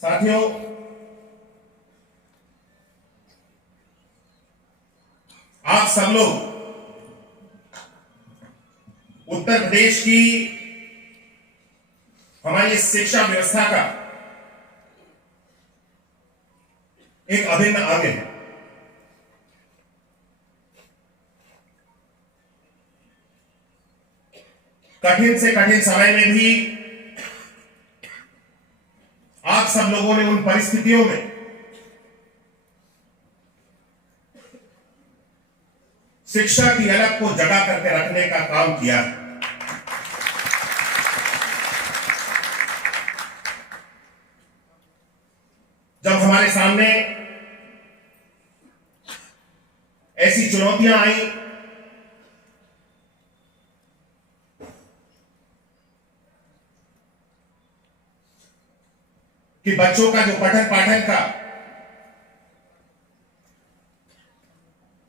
साथियों, आप सब लोग उत्तर प्रदेश की हमारी शिक्षा व्यवस्था का एक अभिन्न अंग है। कठिन से कठिन समय में भी आप सब लोगों ने उन परिस्थितियों में शिक्षा की अलग को जगा करके रखने का काम किया। जब हमारे सामने ऐसी चुनौतियां आई कि बच्चों का जो पठन पाठन का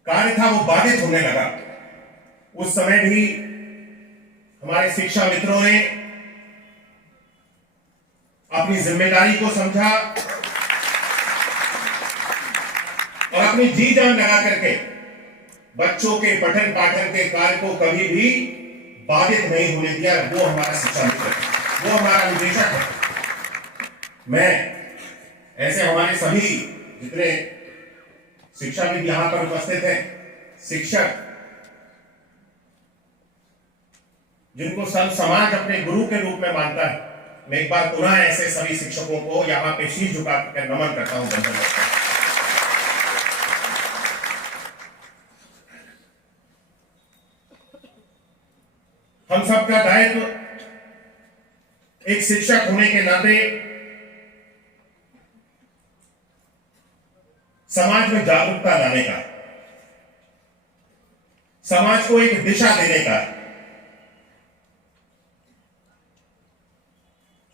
कार्य था वो बाधित होने लगा, उस समय भी हमारे शिक्षा मित्रों ने अपनी जिम्मेदारी को समझा और अपनी जी जान लगा करके बच्चों के पठन पाठन के कार्य को कभी भी बाधित नहीं होने दिया। वो हमारा शिक्षा मित्र है, वो हमारा निदेशक है। मैं ऐसे हमारे सभी जितने शिक्षाविद यहां पर उपस्थित हैं, शिक्षक जिनको सब समाज अपने गुरु के रूप में मानता है, मैं एक बार पुनः ऐसे सभी शिक्षकों को यहां पे शीश झुका कर नमन करता हूं। हम सबका दायित्व एक शिक्षक होने के नाते समाज में जागरूकता लाने का, समाज को एक दिशा देने का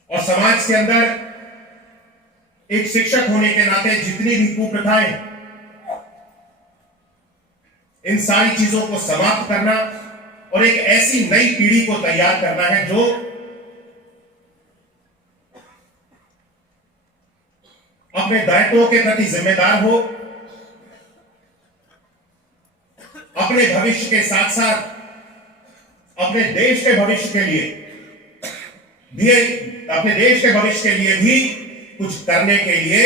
और समाज के अंदर एक शिक्षक होने के नाते जितनी भी कुप्रथाएं, इन सारी चीजों को समाप्त करना और एक ऐसी नई पीढ़ी को तैयार करना है जो अपने दायित्वों के प्रति जिम्मेदार हो, अपने भविष्य के साथ साथ अपने देश के भविष्य के लिए भी, अपने देश के भविष्य के लिए भी कुछ करने के लिए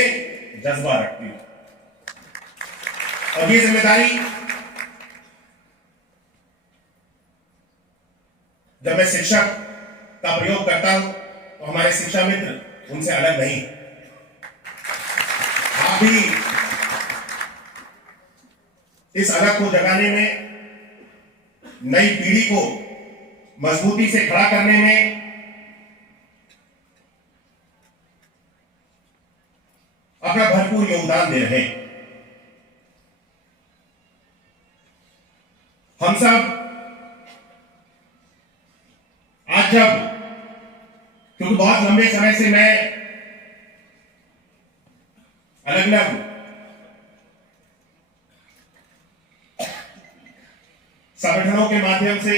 जज्बा रखती है। और ये जिम्मेदारी जब मैं शिक्षक का प्रयोग करता हूं तो हमारे शिक्षा मित्र उनसे अलग नहीं। आप भी इस अलग को जगाने में, नई पीढ़ी को मजबूती से खड़ा करने में अपना भरपूर योगदान दे रहे हैं। हम सब आज जब, क्योंकि बहुत लंबे समय से मैं अलग अलग संगठनों के माध्यम से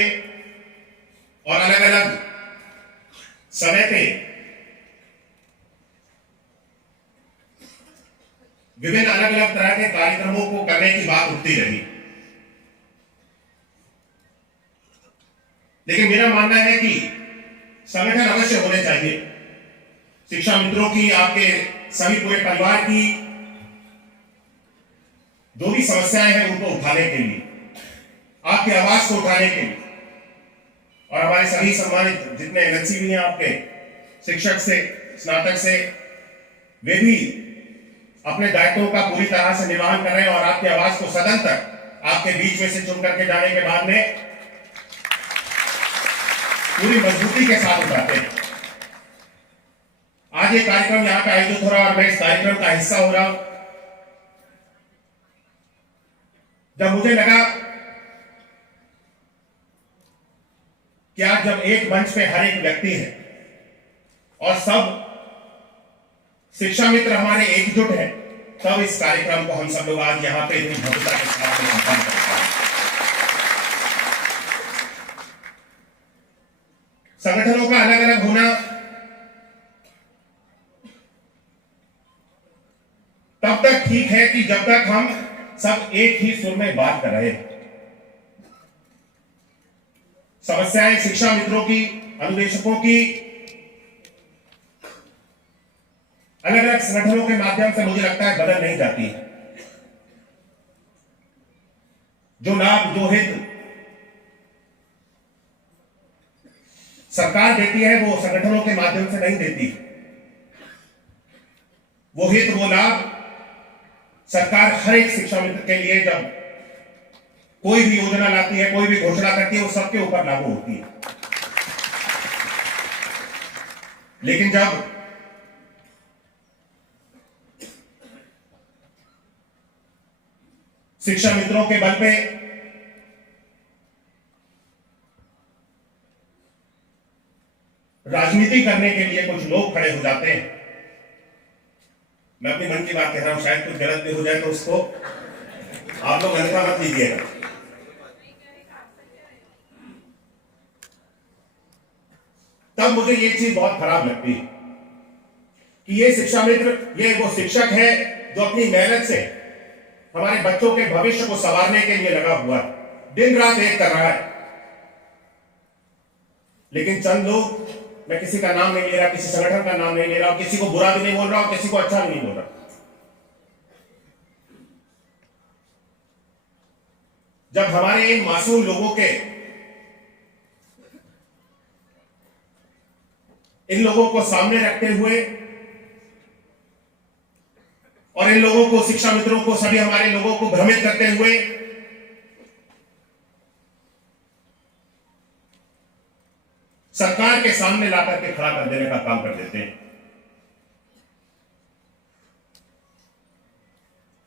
और अलग अलग समय पे विभिन्न अलग अलग तरह के कार्यक्रमों को करने की बात उठती रही, लेकिन मेरा मानना है कि संगठन अवश्य होने चाहिए। शिक्षा मित्रों की, आपके सभी पूरे परिवार की जो भी समस्याएं हैं उनको उठाने के लिए, आपकी आवाज को उठाने के लिए, और हमारे सभी सम्मानित जितने एनएलसी भी हैं आपके शिक्षक से स्नातक से, वे भी अपने दायित्वों का पूरी तरह से निर्वहन कर रहे हैं और आपकी आवाज को सदन तक आपके बीच में से चुन करके जाने के बाद में पूरी मजबूती के साथ उठाते हैं। आज ये कार्यक्रम यहां पे आयोजित हो रहा है और मैं इस कार्यक्रम का हिस्सा हो रहा हूं। जब मुझे लगा कि आज जब एक मंच पे हर एक व्यक्ति है और सब शिक्षा मित्र हमारे एकजुट हैं, तब इस कार्यक्रम को हम सब लोग आज यहां पे इतनी भव्यता के साथ संपन्न करते हैं। संगठनों का अलग अलग होना तब तक ठीक है कि जब तक हम सब एक ही सुर में बात कर रहे हैं। समस्याएं शिक्षा मित्रों की, अनुदेशकों की, अलग अलग संगठनों के माध्यम से मुझे लगता है बदल नहीं जाती है। जो लाभ, जो हित सरकार देती है वो संगठनों के माध्यम से नहीं देती। वो हित, वो लाभ सरकार हर एक शिक्षा मित्र के लिए जब कोई भी योजना लाती है, कोई भी घोषणा करती है, वो सबके ऊपर लागू होती है। लेकिन जब शिक्षा मित्रों के बल पे राजनीति करने के लिए कुछ लोग खड़े हो जाते हैं, मैं अपनी मन की बात कह रहा हूं, शायद कुछ गलत भी हो जाए तो उसको आप लोग अन्यथा मत लीजिएगा। तब मुझे ये चीज बहुत खराब लगती है कि ये शिक्षा मित्र, ये वो शिक्षक है जो अपनी मेहनत से हमारे बच्चों के भविष्य को संवारने के लिए लगा हुआ है, दिन रात एक कर रहा है। लेकिन चंद लोग, मैं किसी का नाम नहीं ले रहा, किसी संगठन का नाम नहीं ले रहा, किसी को बुरा भी नहीं बोल रहा, किसी को अच्छा भी नहीं बोल रहा, जब हमारे इन मासूम लोगों के, इन लोगों को सामने रखते हुए और इन लोगों को, शिक्षा मित्रों को, सभी हमारे लोगों को भ्रमित करते हुए सरकार के सामने लाकर के खड़ा कर देने का काम कर देते हैं।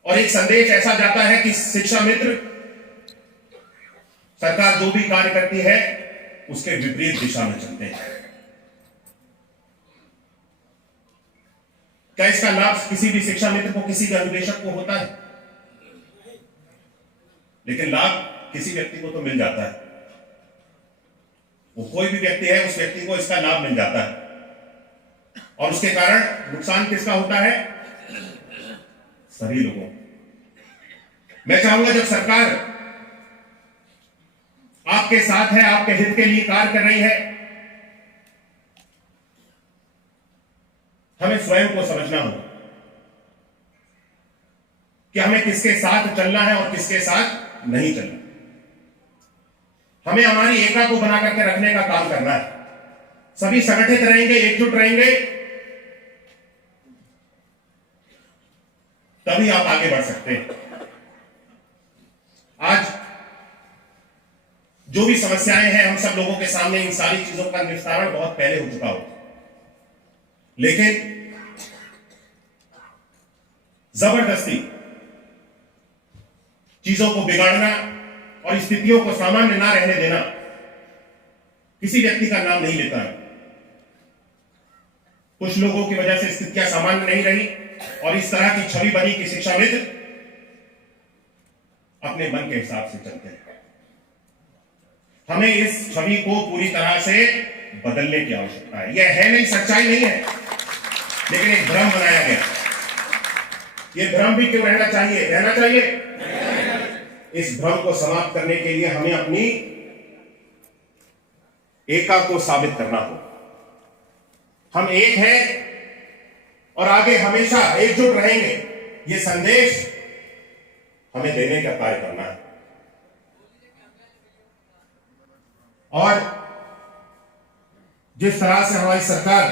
और एक संदेश ऐसा जाता है कि शिक्षा मित्र सरकार जो भी कार्य करती है उसके विपरीत दिशा में चलते हैं। क्या इसका लाभ किसी भी शिक्षा मित्र को, किसी भी अनुदेशक को होता है? लेकिन लाभ किसी व्यक्ति को तो मिल जाता है। वो कोई भी व्यक्ति है, उस व्यक्ति को इसका लाभ मिल जाता है और उसके कारण नुकसान किसका होता है? सभी लोगों। मैं चाहूंगा जब सरकार आपके साथ है, आपके हित के लिए कार्य कर रही है, हमें स्वयं को समझना होगा कि हमें किसके साथ चलना है और किसके साथ नहीं चलना। हमें हमारी एकता को बना करके रखने का काम करना है। सभी संगठित रहेंगे, एकजुट रहेंगे, तभी आप आगे बढ़ सकते हैं। आज जो भी समस्याएं हैं हम सब लोगों के सामने, इन सारी चीजों का निस्तारण बहुत पहले हो चुका हो, लेकिन जबरदस्ती चीजों को बिगाड़ना और स्थितियों को सामान्य ना रहने देना किसी व्यक्ति का नाम नहीं लेता है। कुछ लोगों की वजह से स्थितियां सामान्य नहीं रही और इस तरह की छवि बनी कि शिक्षा मित्र अपने मन के हिसाब से चलते हैं। हमें इस छवि को पूरी तरह से बदलने की आवश्यकता है। यह है नहीं, सच्चाई नहीं है, लेकिन एक भ्रम बनाया गया। यह भ्रम भी क्यों रहना चाहिए? इस भ्रम को समाप्त करने के लिए हमें अपनी एकता को साबित करना हो। हम एक हैं और आगे हमेशा एकजुट रहेंगे, यह संदेश हमें देने का कार्य करना है। और जिस तरह से हमारी सरकार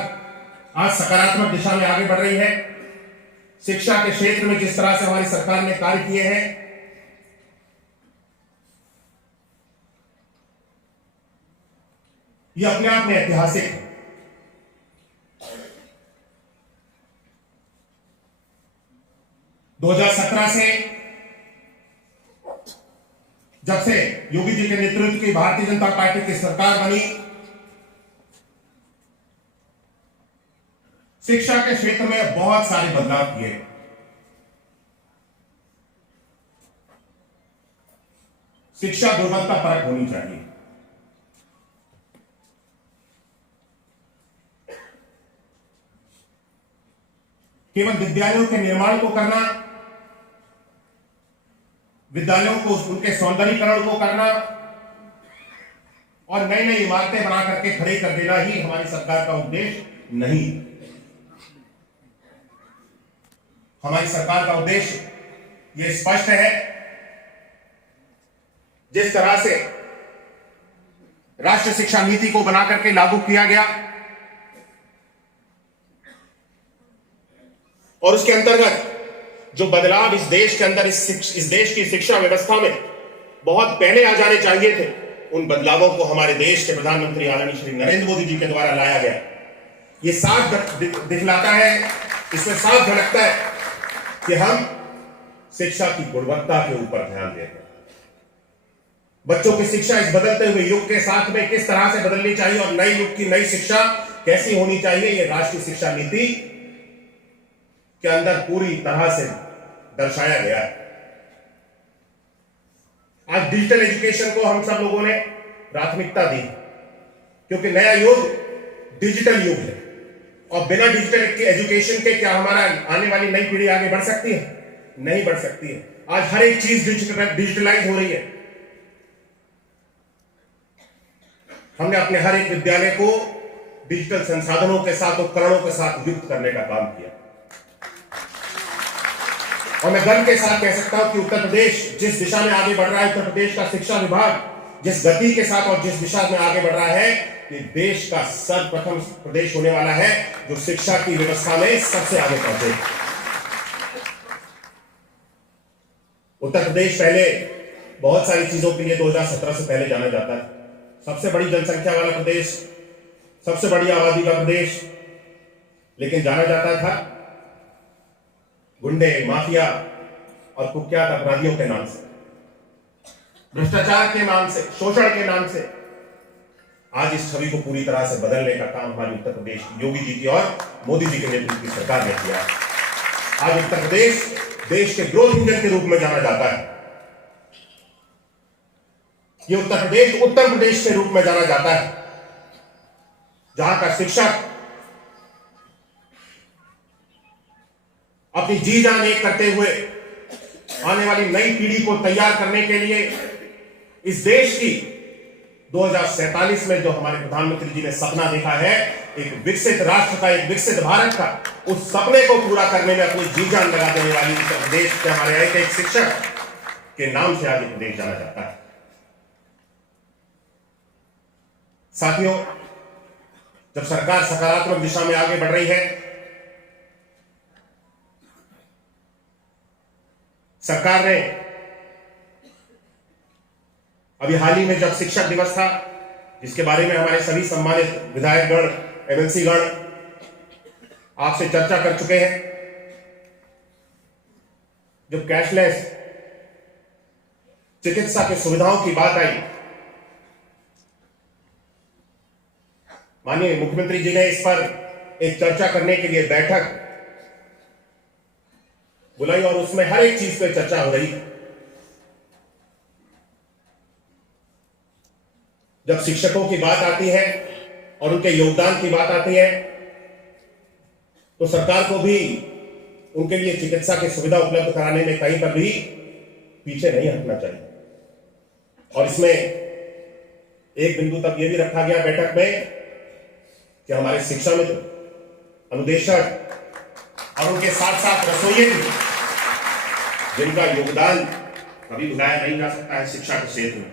आज सकारात्मक दिशा में आगे बढ़ रही है, शिक्षा के क्षेत्र में जिस तरह से हमारी सरकार ने कार्य किए हैं, यह अपने आप में ऐतिहासिक है। दो 2017 से जब से योगी जी के नेतृत्व की भारतीय जनता पार्टी की सरकार बनी, शिक्षा के क्षेत्र में बहुत सारे बदलाव किए। शिक्षा गुणवत्ता परक होनी चाहिए। केवल विद्यालयों के निर्माण को करना, विद्यालयों को उनके सौंदर्यीकरण को करना और नई नई इमारतें बना करके खड़ी कर देना ही हमारी सरकार का उद्देश्य नहीं। हमारी सरकार का उद्देश्य यह स्पष्ट है, जिस तरह से राष्ट्रीय शिक्षा नीति को बना करके लागू किया गया और उसके अंतर्गत जो बदलाव इस देश के अंदर, इस देश की शिक्षा व्यवस्था में बहुत पहले आ जाने चाहिए थे, उन बदलावों को हमारे देश के प्रधानमंत्री आदरणीय श्री नरेंद्र मोदी जी के द्वारा लाया गया। ये साफ दिखलाता है, इसमें साफ झलकता है कि हम शिक्षा की गुणवत्ता के ऊपर ध्यान दे रहे हैं। बच्चों की शिक्षा इस बदलते हुए युग के साथ में किस तरह से बदलनी चाहिए और नए युग की नई शिक्षा कैसी होनी चाहिए, यह राष्ट्रीय शिक्षा नीति के अंदर पूरी तरह से दर्शाया गया है। आज डिजिटल एजुकेशन को हम सब लोगों ने प्राथमिकता दी, क्योंकि नया युग डिजिटल युग है और बिना डिजिटल एजुकेशन के क्या हमारा आने वाली नई पीढ़ी आगे बढ़ सकती है? नहीं बढ़ सकती है। आज हर एक चीज डिजिटलाइज हो रही है। हमने अपने हर एक विद्यालय को डिजिटल संसाधनों के साथ, उपकरणों के साथ युक्त करने का काम किया और मैं गर्व के साथ कह सकता हूं कि उत्तर प्रदेश जिस दिशा में आगे बढ़ रहा है, उत्तर प्रदेश का शिक्षा विभाग जिस गति के साथ और जिस दिशा में आगे बढ़ रहा है, ये देश का सर्वप्रथम प्रदेश होने वाला है जो शिक्षा की व्यवस्था में सबसे आगे पहुंचे। उत्तर प्रदेश पहले बहुत सारी चीजों के लिए 2017 से पहले जाना जाता है। सबसे बड़ी जनसंख्या वाला प्रदेश, सबसे बड़ी आबादी का प्रदेश, लेकिन जाना जाता था गुंडे, माफिया और कुख्यात अपराधियों के नाम से, भ्रष्टाचार के नाम से, शोषण के नाम से। आज इस छवि को पूरी तरह से बदलने का काम हमारी उत्तर प्रदेश की योगी जी की और मोदी जी के नेतृत्व की सरकार ने किया है। आज उत्तर प्रदेश देश के ग्रोथ इंजन के रूप में जाना जाता है। ये उत्तर प्रदेश के रूप में जाना जाता है, जहां का शिक्षक अपनी जी जान एक करते हुए आने वाली नई पीढ़ी को तैयार करने के लिए इस देश की 2047 में जो हमारे प्रधानमंत्री जी ने सपना देखा है, एक विकसित राष्ट्र का, एक विकसित भारत का, उस सपने को पूरा करने में अपनी जी जान लगा देने वाली उत्तर प्रदेश के हमारे एक शिक्षक के नाम से आज प्रदेश जाना जाता है। साथियों, जब सरकार सकारात्मक दिशा में आगे बढ़ रही है, सरकार ने अभी हाल ही में जब शिक्षक दिवस था, जिसके बारे में हमारे सभी सम्मानित विधायकगण, एमएलसी गण आपसे चर्चा कर चुके हैं, जब कैशलेस चिकित्सा की सुविधाओं की बात आई, माननीय मुख्यमंत्री जी ने इस पर एक चर्चा करने के लिए बैठक बुलाई और उसमें हर एक चीज पर चर्चा हो रही है। जब शिक्षकों की बात आती है और उनके योगदान की बात आती है, तो सरकार को भी उनके लिए चिकित्सा की सुविधा उपलब्ध कराने में कहीं पर भी पीछे नहीं हटना चाहिए। और इसमें एक बिंदु तक यह भी रखा गया बैठक में कि हमारे शिक्षा मित्र, अनुदेशक और उनके साथ साथ रसोइये भी, जिनका योगदान कभी भुलाया नहीं जा सकता है शिक्षा के क्षेत्र में,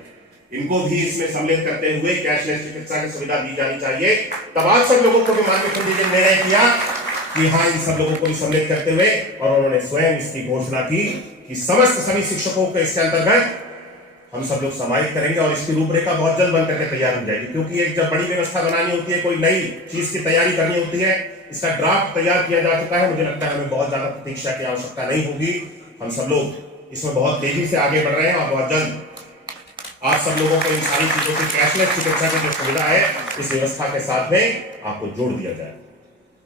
इनको भी इसमें सम्मिलित करते हुए कैशलेस चिकित्सा की सुविधा दी जानी चाहिए। तब आज सब लोगों को भी माननीय मुख्यमंत्री जी ने निर्णय किया कि हाँ, इन सब लोगों को भी सम्मिलित करते हुए, और उन्होंने स्वयं इसकी घोषणा की कि समस्त सभी शिक्षकों को इसके अंतर्गत हम सब लोग समाहित करेंगे और इसकी रूपरेखा बहुत जल्द बनकर के तैयार हो जाएगी। क्योंकि एक जब बड़ी व्यवस्था बनानी होती है, कोई नई चीज की तैयारी करनी होती है, इसका ड्राफ्ट तैयार किया जा चुका है। मुझे लगता है हमें बहुत ज्यादा प्रतीक्षा की आवश्यकता नहीं होगी। हम सब लोग इसमें बहुत तेजी से आगे बढ़ रहे हैं और बहुत जल्द आप सब लोगों को इन सारी चीजों की कैशलेस चिकित्सा की जो सुविधा है, इस व्यवस्था के साथ में आपको जोड़ दिया जाए।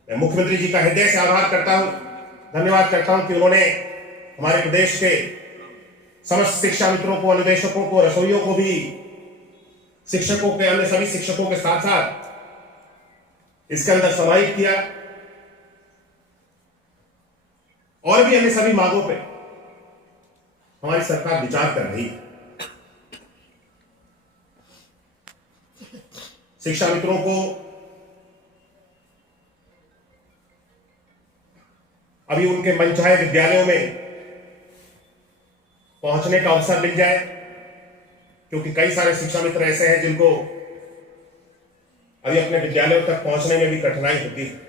मैं मुख्यमंत्री जी का हृदय से आभार करता हूं, धन्यवाद करता हूं कि उन्होंने हमारे प्रदेश के समस्त शिक्षा मित्रों को, अनुदेशकों को, रसोइयों को भी, शिक्षकों के, अन्य सभी शिक्षकों के साथ साथ इसके अंदर समाहित किया और भी अन्य सभी मांगों पे हमारी सरकार विचार कर रही है। शिक्षा मित्रों को अभी उनके मनचाहे विद्यालयों में पहुंचने का अवसर मिल जाए, क्योंकि कई सारे शिक्षा मित्र ऐसे हैं जिनको अभी अपने विद्यालयों तक पहुंचने में भी कठिनाई होती है।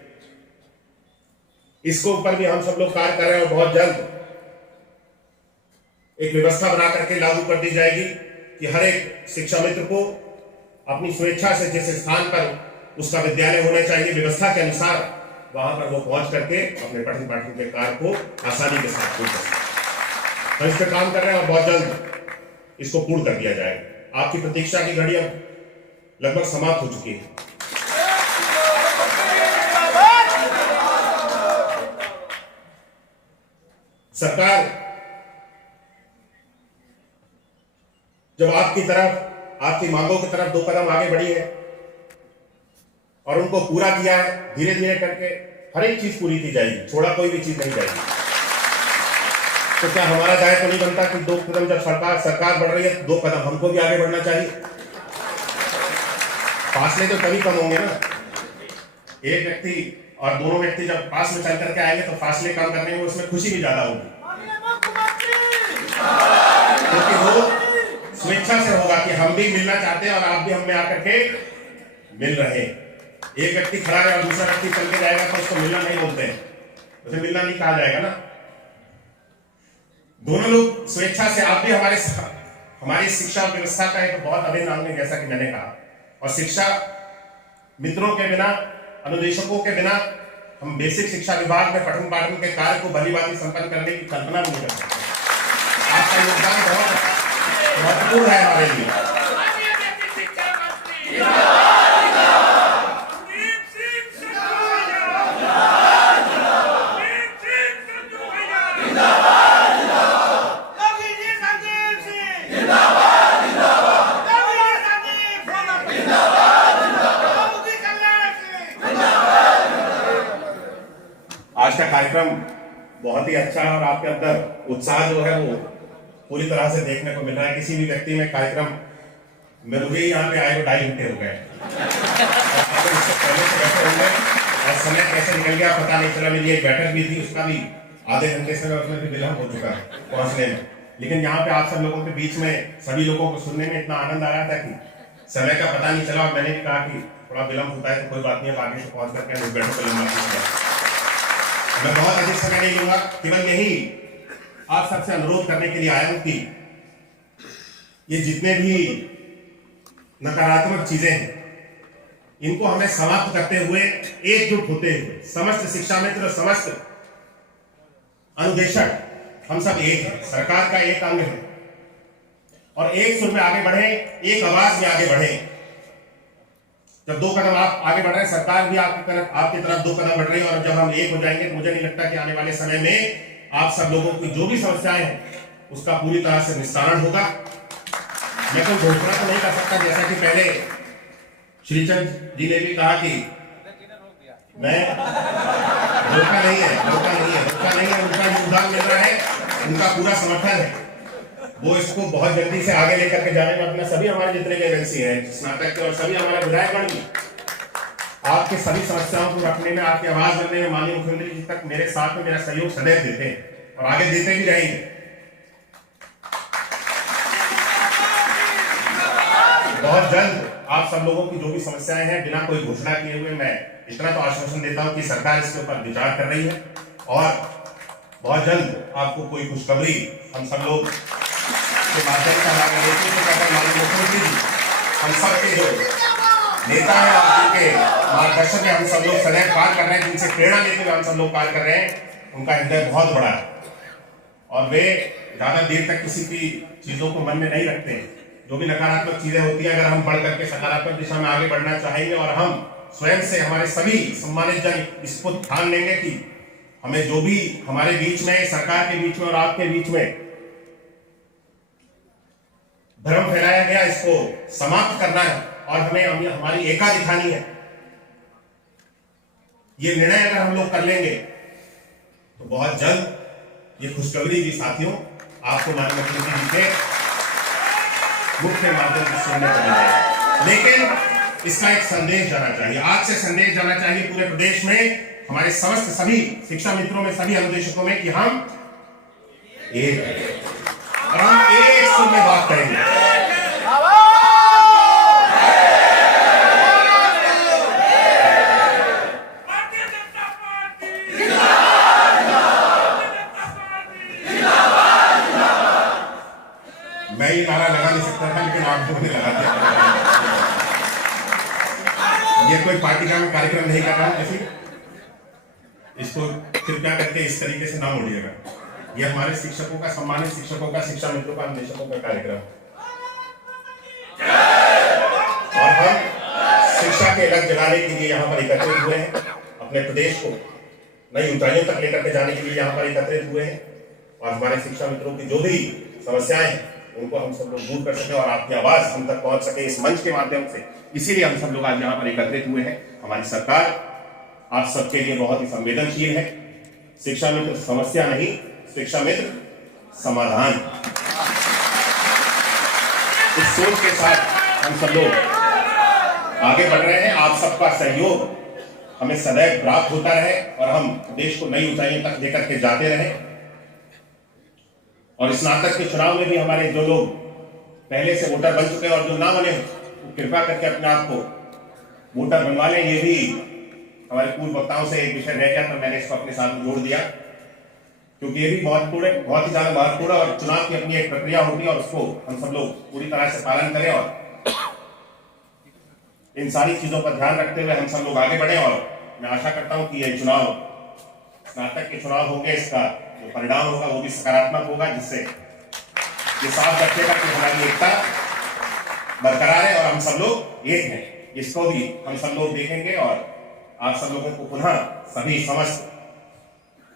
इसके ऊपर भी हम सब लोग कार्य कर रहे हैं और बहुत जल्द एक व्यवस्था बना करके लागू कर दी जाएगी कि हर एक शिक्षा मित्र को अपनी स्वेच्छा से जिस स्थान पर उसका विद्यालय होना चाहिए, व्यवस्था के अनुसार वहां पर वो पहुंच करके अपने पठन पाठन के कार्य को आसानी के साथ पूर्ण कर सके। हम इस पर काम कर रहे हैं और बहुत जल्द इसको पूर्ण कर दिया जाएगा। आपकी प्रतीक्षा की घड़ी अब लगभग समाप्त हो चुकी है। सरकार जब आपकी तरफ, आपकी मांगों की तरफ 2 कदम आगे बढ़ी है और उनको पूरा किया है, धीरे धीरे करके हर एक चीज पूरी की जाएगी, छोड़ा कोई भी चीज नहीं जाएगी। तो क्या हमारा दायित्व नहीं बनता कि 2 कदम जब सरकार बढ़ रही है, 2 कदम हमको भी आगे बढ़ना चाहिए? फासले तो तभी कम होंगे ना, एक व्यक्ति और दोनों व्यक्ति जब पास में चल करके आएंगे तो फासले कम करने में उसमें खुशी भी ज्यादा होगी, क्योंकि वो स्वेच्छा से होगा कि हम भी मिलना चाहते हैं और आप भी हमें आकर के मिल रहे हैं। एक व्यक्ति खड़ा है और दूसरा व्यक्ति चल के जाएगा तो उसको मिलना नहीं बोलते हैं, उसे मिलना नहीं कहा जाएगा ना। दोनों लोग स्वेच्छा से, आप भी हमारी शिक्षा व्यवस्था का एक बहुत अभिन्न अंग है, जैसा कि मैंने कहा। और शिक्षा मित्रों के बिना, अनुदेशकों के बिना हम बेसिक शिक्षा विभाग में पठन पाठन के कार्य को भलीभांति संपन्न करने की कल्पना भी नहीं कर सकते। आपका योगदान बहुत महत्वपूर्ण है हमारे लिए। आज का कार्यक्रम बहुत ही अच्छा है और आपके अंदर उत्साह जो है वो पूरी तरह से देखने को मिल रहा है। किसी भी व्यक्ति में कार्यक्रम में, मुझे यहाँ पे आए 2.5 घंटे हो गए इससे पहले से बैठे होंगे और समय कैसे निकल गया पता नहीं चला। मेरी एक बैठक भी थी, उसका भी आधे घंटे से उसमें भी विलम्ब हो चुका है पहुंचने में। लेकिन यहाँ पे आप सब लोगों के बीच में सभी लोगों को सुनने में इतना आनंद आया था कि समय का पता नहीं चला। और मैंने भी कहा कि थोड़ा विलम्ब होता है तो कोई बात नहीं, आगे से पहुंच करके इस बैठक को लंबा। मैं बहुत अधिक समय नहीं लूंगा, केवल यही आप सबसे अनुरोध करने के लिए आया हूं कि ये जितने भी नकारात्मक चीजें हैं इनको हमें समाप्त करते हुए, एकजुट होते हुए, समस्त शिक्षा मित्र, समस्त अनुदेशक, हम सब एक है, सरकार का एक अंग है और एक सुर में आगे बढ़े, एक आवाज में आगे बढ़े। जब 2 कदम आप आगे बढ़ रहे हैं, सरकार भी आपकी तरफ 2 कदम बढ़ रही है और जब हम एक हो जाएंगे तो मुझे नहीं लगता कि आने वाले समय में आप सब लोगों की जो भी समस्याएं हैं उसका पूरी तरह से निस्तारण होगा। मैं कोई घोषणा तो नहीं कर सकता, जैसा कि पहले श्रीचंद जी ने भी कहा कि मैं धोखा नहीं है, उनका योगदान मिल रहा है, उनका पूरा समर्थन है। वो इसको बहुत जल्दी से आगे लेकर के जाने में अपने सभी हमारे जितने भी एजेंसी हैं, स्नातक के और सभी हमारे विधायकगण भी आपके सभी समस्याओं को रखने में, आपकी आवाज रखने में माननीय मुख्यमंत्री जी तक मेरे साथ में मेरा सहयोग सदैव देते हैं और आगे देते भी रहेंगे। बहुत जल्द आप सब लोगों की जो भी समस्याएं हैं, बिना कोई घोषणा किए हुए मैं इतना तो आश्वासन देता हूं कि सरकार इसके ऊपर विचार कर रही है और बहुत जल्द आपको कोई खुशखबरी हम सब लोग के माध्यम से हमारे मुख्यमंत्री जी, हम सब के जो नेता है और जिनके मार्गदर्शन में हम सब लोग सदैव कार्य कर रहे हैं, जिनसे प्रेरणा लेते हुए हम सब लोग कार्य कर रहे हैं, उनका हृदय बहुत बड़ा है और वे ज्यादा देर तक किसी की चीजों को मन में नहीं रखते हैं। जो भी नकारात्मक चीजें होती हैं, अगर हम बढ़ करके सकारात्मक दिशा में आगे बढ़ना चाहेंगे और हम स्वयं से, हमारे सभी सम्मानित जन इसको ध्यान देंगे कि हमें जो भी हमारे बीच में, सरकार के बीच में और आपके बीच में भ्रम फैलाया गया, इसको समाप्त करना है और हमें हमारी एका दिखानी है। ये निर्णय अगर हम लोग कर लेंगे तो बहुत जल्द ये खुशखबरी भी साथियों आपको माननीय मुख्यमंत्री जी के मुख के माध्यम से सुनने को मिलेगा। लेकिन इसका एक संदेश जाना चाहिए, आज से संदेश जाना चाहिए पूरे प्रदेश में, हमारे समस्त सभी शिक्षा मित्रों में, सभी अनुदेशकों में कि हम एक हैं और हम एक सुर में बात करेंगे। मैं ये नारा लगा नहीं सकता था, लेकिन आप लोगों ने लगा दिया। ये कोई पार्टी का कार्यक्रम नहीं कर रहा हूं, ऐसी इसको कृपया करके इस तरीके से ना मोड़िएगा। ये हमारे शिक्षकों का, सम्मानित शिक्षकों का, शिक्षा मित्रों का, निदेशकों का कार्यक्रम, और हम शिक्षा के लक्ष्य जगाने के लिए यहाँ पर एकत्रित हुए हैं। अपने प्रदेश को नई ऊंचाइयों तक लेकर के जाने के लिए यहाँ पर एकत्रित हुए हैं, और हमारे शिक्षा मित्रों की जो भी समस्याएं हैं उनको हम सब लोग दूर कर सके और आपकी आवाज हम तक पहुंच सके इस मंच के माध्यम से। इसीलिए हम सब लोग आज यहाँ पर एकत्रित हुए हैं। हमारी सरकार आप सबके लिए बहुत ही संवेदनशील है। शिक्षा मित्र समस्या नहीं, शिक्षा मित्र समाधान। इस सोच के साथ हम सब लोग आगे बढ़ रहे हैं। आप सबका सहयोग हमें सदैव प्राप्त होता रहे और हम देश को नई ऊंचाइयों तक लेकर के जाते रहे। और स्नातक के चुनाव में भी हमारे जो लोग पहले से वोटर बन चुके हैं और जो ना बने, कृपया करके अपने आप को वोटर बनवा लें। ये भी हमारे पूर्व वक्ताओं से एक विषय रह गया, तो मैंने इसको अपने साथ जोड़ दिया, क्योंकि ये भी बहुत ही ज्यादा महत्वपूर्ण और चुनाव की अपनी एक प्रक्रिया होती है और उसको हम सब लोग पूरी तरह से पालन करें और इन सारी चीजों पर ध्यान रखते हुए हम सब लोग आगे बढ़े। और मैं आशा करता हूं कि ये चुनाव, स्नातक के चुनाव होंगे, इसका जो परिणाम होगा वो भी सकारात्मक होगा, जिससे ये साफ रखेगा कि हमारी एकता बरकरार है और हम सब लोग एक हैं। इसको भी हम सब लोग देखेंगे और आप सब लोगों को पुनः सभी समस्त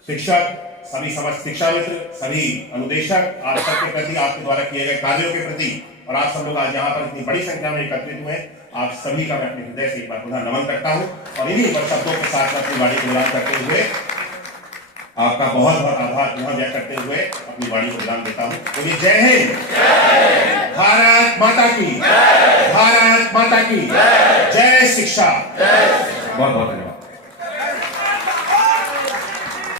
शिक्षक, सभी समस्त शिक्षा मित्र, सभी अनुदेशक, आप सबके प्रति, आपके द्वारा किए गए कार्यों के प्रति, और आप सब लोग आज यहाँ पर इतनी बड़ी संख्या में एकत्रित हुए, आप सभी का मैं अपने हृदय से एक बार पुनः नमन करता हूँ। और इन्हीं शब्दों के साथ अपनी वाणी को विराम करते हुए आपका बहुत बहुत आभार पुनः व्यक्त करते हुए अपनी वाणी को विराम देता हूँ। बोलिए जय हिंद, भारत माता की, भारत माता की जय शिक्षा। बहुत बहुत धन्यवाद।